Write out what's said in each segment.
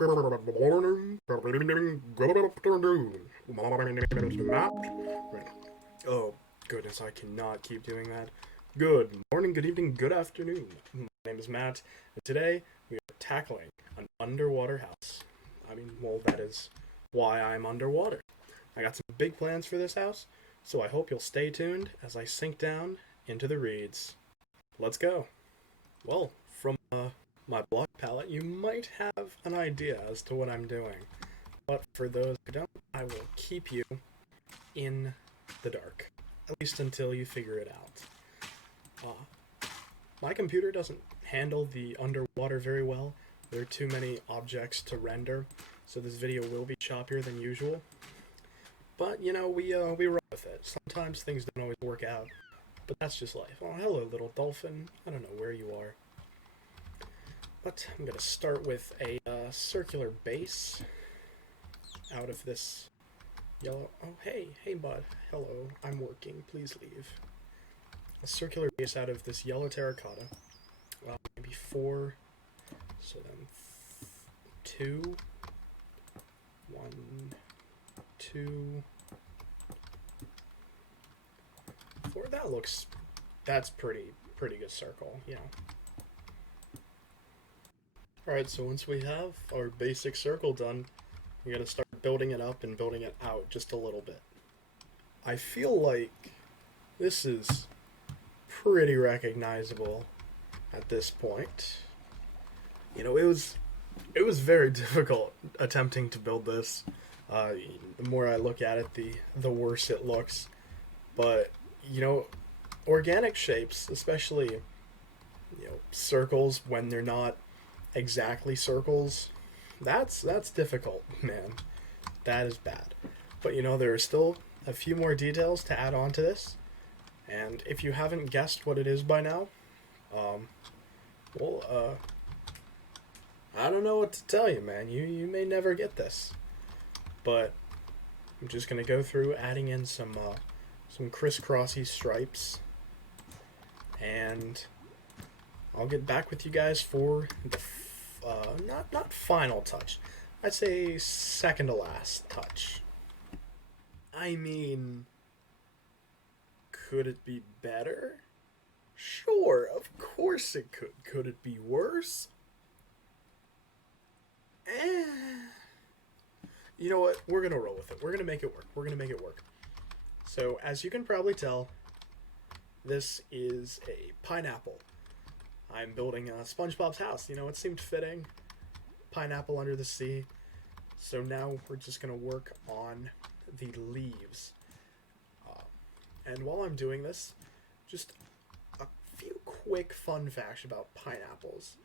morning, good evening, good afternoon. Oh, goodness, I cannot keep doing that. Good morning, good evening, good afternoon. My name is Matt, and today we are tackling an underwater house. Well, that is why I'm underwater. I got some big plans for this house, so I hope you'll stay tuned as I sink down into the reeds. Let's go. Well, from my block palette, you might have an idea as to what I'm doing. But for those who don't, I will keep you in the dark, at least until you figure it out. My computer doesn't handle the underwater very well. There are too many objects to render, so this video will be choppier than usual. But, we run with it. Sometimes things don't always work out, but that's just life. Oh, hello, little dolphin. I don't know where you are. But I'm going to start with a circular base out of this yellow... Oh, hey, bud. Hello, I'm working. Please leave. A circular base out of this yellow terracotta. Maybe 4. So then 2. 1, 2, 4. That's pretty good circle, Alright, so once we have our basic circle done, we gotta start building it up and building it out just a little bit. I feel like this is pretty recognizable at this point. It was very difficult attempting to build this. The more I look at it, the worse it looks. But, organic shapes, especially, circles when they're not exactly circles, that's difficult, man. That is bad. But, there are still a few more details to add on to this. And if you haven't guessed what it is by now, I don't know what to tell you, man. You may never get this. But I'm just going to go through adding in some crisscrossy stripes. And I'll get back with you guys for the not final touch. I'd say second to last touch. Could it be better? Sure, of course it could. Could it be worse? You know what? We're going to roll with it. We're going to make it work. So, as you can probably tell, this is a pineapple. I'm building SpongeBob's house. It seemed fitting. Pineapple under the sea. So now we're just going to work on the leaves. And while I'm doing this, just a few quick fun facts about pineapples.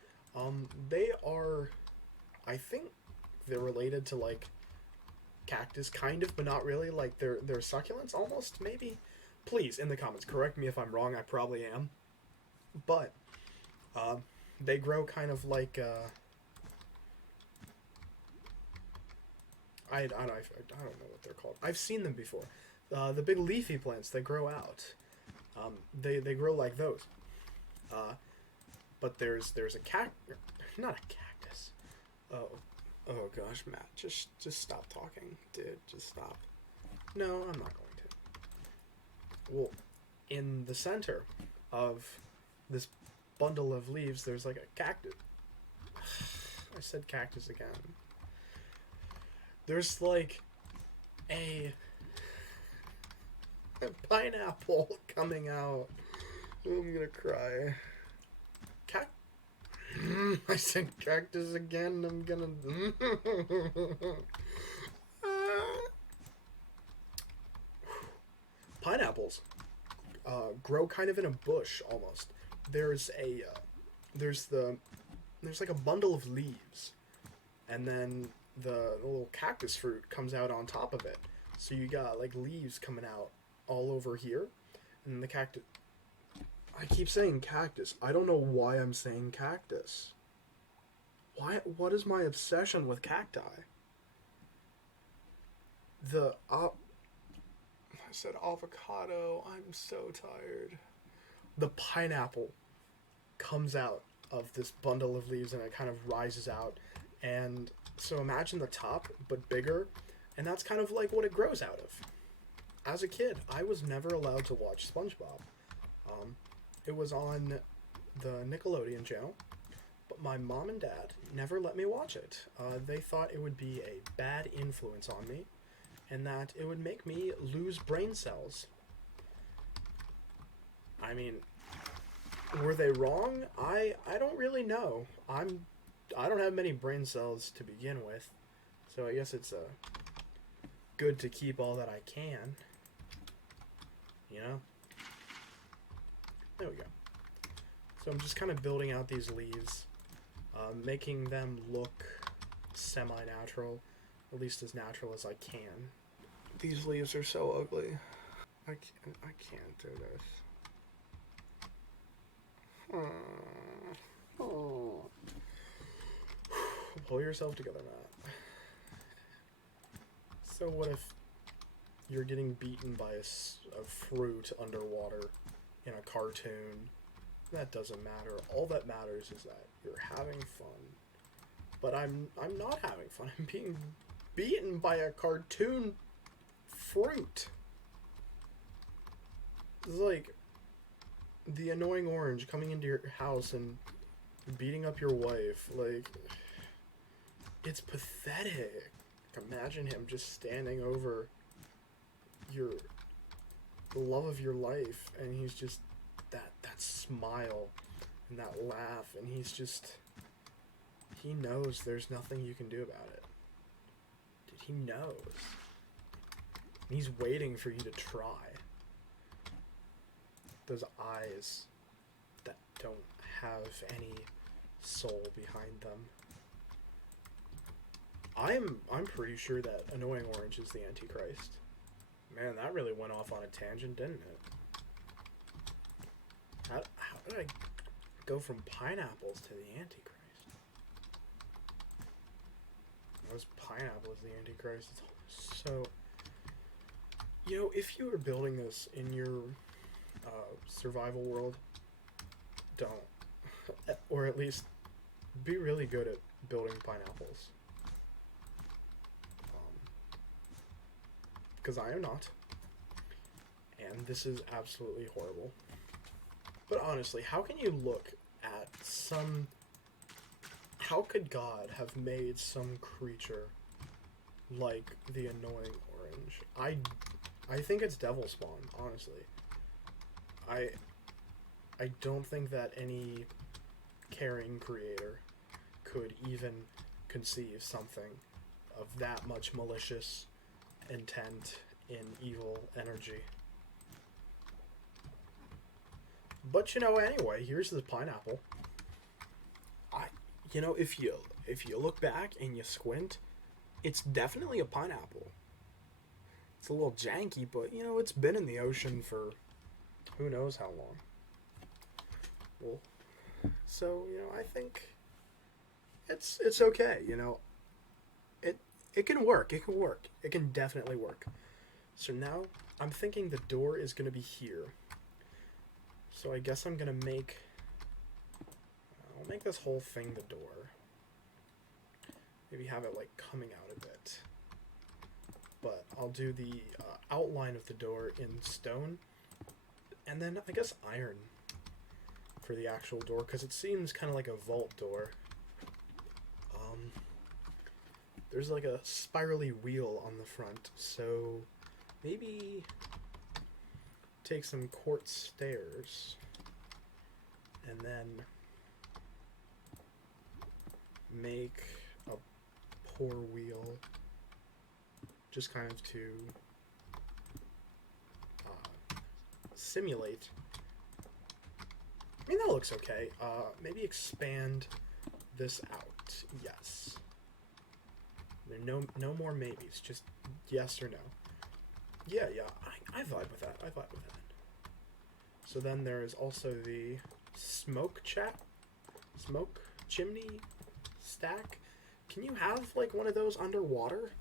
They are, I think they're related to, cactus, kind of, but not really. They're succulents, almost, maybe? Please, in the comments, correct me if I'm wrong. I probably am. But, they grow kind of like, I don't know what they're called. I've seen them before. The big leafy plants, they grow out. They grow like those. But there's a not a cactus. Oh gosh, Matt, just stop talking, dude. Just stop. No, I'm not going to. Well, in the center of this bundle of leaves, there's like a cactus. I said cactus again. There's like a pineapple coming out. I'm gonna cry. I said cactus again. I'm gonna. Pineapples grow kind of in a bush almost. There's like a bundle of leaves, and then the little cactus fruit comes out on top of it. So you got like leaves coming out all over here, and the cactus. I keep saying cactus. I don't know why I'm saying cactus. What is my obsession with cacti? I said avocado. I'm so tired. The pineapple comes out of this bundle of leaves and it kind of rises out, And so imagine the top, but bigger, and that's kind of like what it grows out of. As a kid, I was never allowed to watch SpongeBob. It was on the Nickelodeon channel, but my mom and dad never let me watch it. They thought it would be a bad influence on me, and that it would make me lose brain cells. I mean, were they wrong? I don't really know. I don't have many brain cells to begin with, so I guess it's good to keep all that I can. You know? There we go. So I'm just kind of building out these leaves, making them look semi-natural, at least as natural as I can. These leaves are so ugly. I can't do this. Oh. Pull yourself together, Matt. So what if you're getting beaten by a fruit underwater in a cartoon? That doesn't matter. All that matters is that you're having fun. But I'm not having fun. I'm being beaten by a cartoon fruit. It's like the annoying orange coming into your house and beating up your wife. Like, it's pathetic. Imagine him just standing over the love of your life, and he's just that smile and that laugh, and he knows there's nothing you can do about it. Dude, he knows. And he's waiting for you to try. Those eyes that don't have any soul behind them. I'm pretty sure that annoying orange is the Antichrist. Man, that really went off on a tangent, didn't it? How did I go from pineapples to the Antichrist? Those pineapples, the Antichrist. It's so... You know, if you were building this in your survival world, don't. Or at least be really good at building pineapples. Because I am not. And this is absolutely horrible. But honestly, how can you look at some... How could God have made some creature like the annoying orange? I think it's devil spawn, honestly. I don't think that any caring creator could even conceive something of that much malicious intent in evil energy. But anyway, here's the pineapple. If you look back and you squint, it's definitely a pineapple. It's a little janky, but it's been in the ocean for who knows how long. Well, so I think it's okay. It can work. It can work. It can definitely work. So now I'm thinking the door is gonna be here. So I guess I'll make this whole thing the door. Maybe have it like coming out a bit. But I'll do the outline of the door in stone, and then I guess iron for the actual door, because it seems kind of like a vault door. There's like a spirally wheel on the front, so maybe take some quartz stairs and then make a pour wheel just kind of to simulate. I mean, that looks okay. Maybe expand this out. Yes. There are no more maybes. Just yes or no. Yeah. I vibe with that. So then there is also the smoke chimney stack. Can you have like one of those underwater?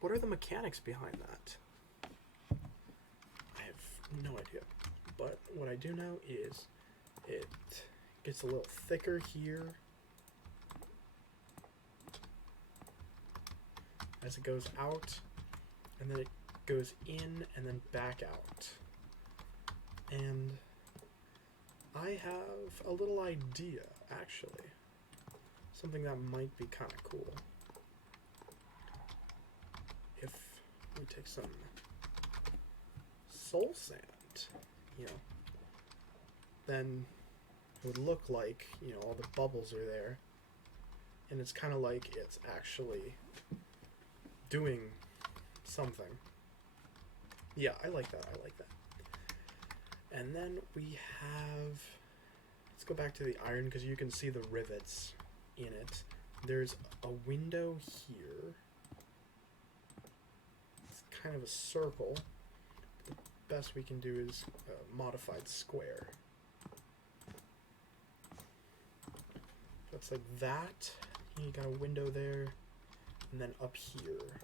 What are the mechanics behind that? I have no idea. But what I do know is it gets a little thicker here. as it goes out, and then it goes in and then back out. And I have a little idea, actually. Something that might be kind of cool. If we take some soul sand, you know, then it would look like, you know, all the bubbles are there. And it's kind of like it's actually doing something. Yeah, I like that. I like that. And then we have... Let's go back to the iron because you can see the rivets in it. There's a window here. It's kind of a circle. The best we can do is a modified square. That's like that. You got a window there, and then up here.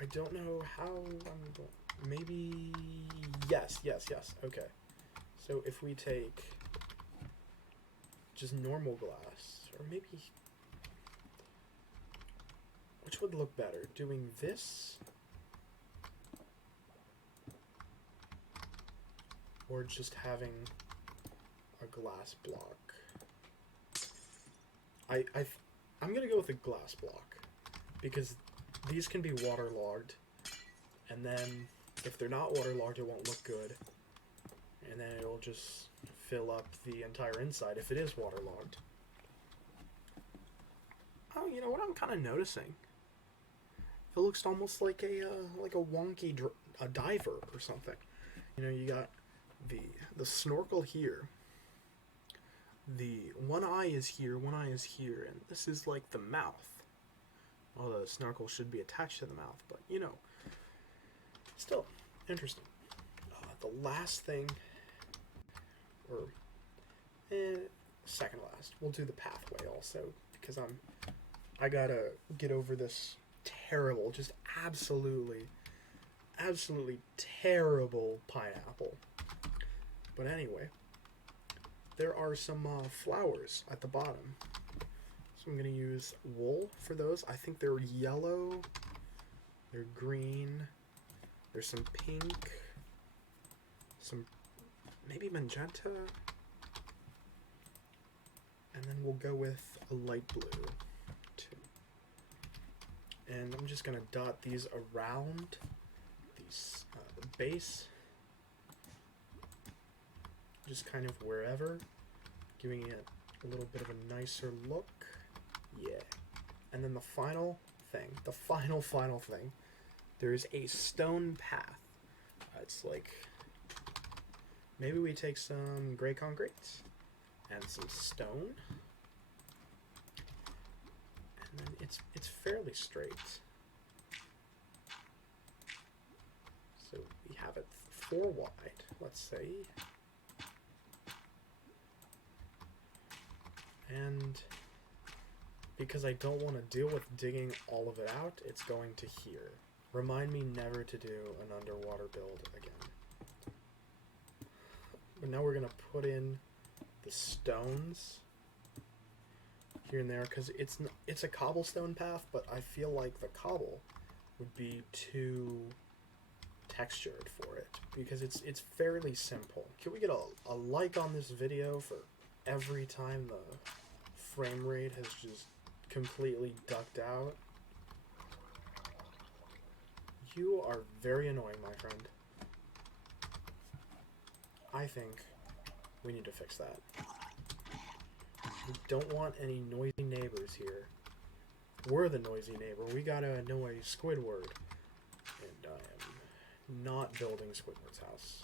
I don't know how I'm going. Maybe yes. Okay. So if we take just normal glass, or maybe which would look better, doing this or just having a glass block? I'm gonna go with a glass block because these can be waterlogged, and then if they're not waterlogged, it won't look good, and then it'll just fill up the entire inside if it is waterlogged. Oh, you know what I'm kind of noticing? It looks almost like a wonky a diver or something. You know, you got the snorkel here. The one eye is here, one eye is here, and this is like the mouth. Although the snorkel should be attached to the mouth, but you know, still interesting. The last thing, or second last, we'll do the pathway also because I gotta get over this terrible, just absolutely terrible pineapple. But anyway, there are some flowers at the bottom. So I'm going to use wool for those. I think they're yellow, they're green, there's some pink, some maybe magenta, and then we'll go with a light blue too. And I'm just going to dot these around these the base, just kind of wherever, giving it a little bit of a nicer look. Yeah. And then the final thing, there's a stone path. It's like, maybe we take some gray concrete and some stone, and then it's fairly straight. So we have it 4 wide, let's say. And because I don't want to deal with digging all of it out, it's going to here. Remind me never to do an underwater build again. But now we're going to put in the stones here and there, because it's a cobblestone path, but I feel like the cobble would be too textured for it, because it's fairly simple. Can we get a like on this video for every time the frame rate has just completely ducked out? You are very annoying, my friend. I think we need to fix that. We don't want any noisy neighbors here. We're the noisy neighbor. We gotta annoy Squidward. And I am not building Squidward's house.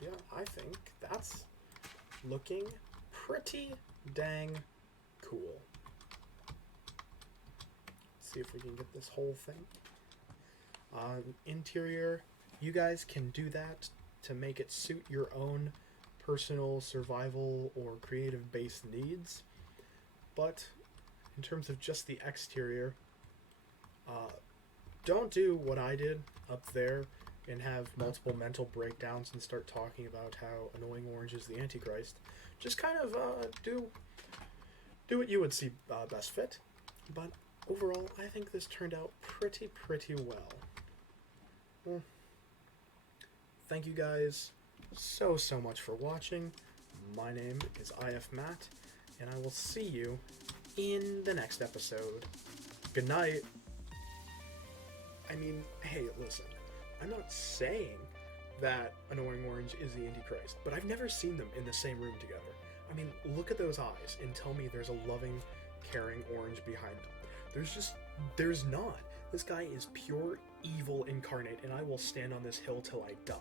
Yeah, I think that's looking pretty dang cool. Let's see if we can get this whole thing. Interior, you guys can do that to make it suit your own personal survival or creative based needs. But in terms of just the exterior, don't do what I did up there and have multiple mental breakdowns and start talking about how annoying orange is the Antichrist. Just kind of do what you would see best fit. But overall, I think this turned out pretty well. Well, thank you guys so much for watching. My name is IF Matt, and I will see you in the next episode. Good night. I mean, hey, listen, I'm not saying that Annoying Orange is the Antichrist, but I've never seen them in the same room together. I mean, look at those eyes and tell me there's a loving, caring orange behind them. There's not. This guy is pure evil incarnate, and I will stand on this hill till I die.